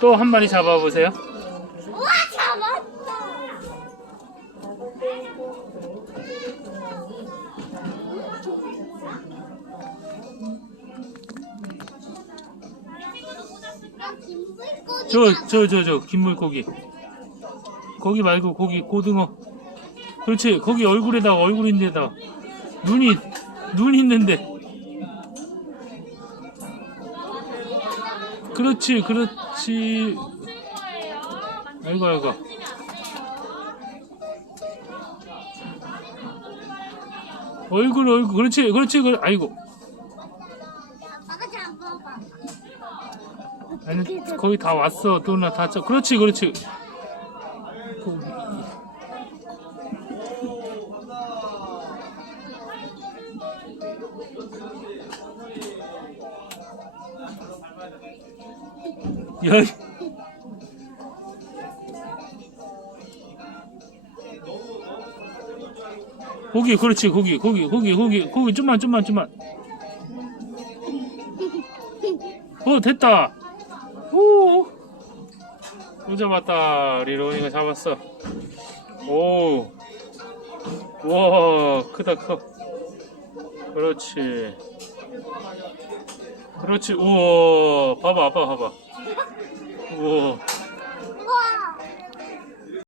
또 한 마리 잡아보세요. 우와 잡았다. 저, 저, 저, 저, 긴 물고기. 거기 말고, 거기, 고등어. 그렇지, 거기 얼굴에다가, 얼굴인데다가. 눈이, 눈 있는데. 그렇지, 그렇지. 아이고, 아이고. 얼굴, 얼굴, 그렇지, 그렇지, 그 아이고. 아니, 거의 다 왔어. 또나 다 쳐. 그렇지, 그렇지. 거기. 야, 고기, 그렇지, 고기, 고기, 고기, 고기, 고기, 좀만, 좀만, 좀만. 어, 됐다. 오, 또 잡았다. 리로니가 잡았어. 오, 와, 크다, 커. 그렇지. 그렇지. 우와, 봐봐, 봐봐, 봐봐. 우와, 우와.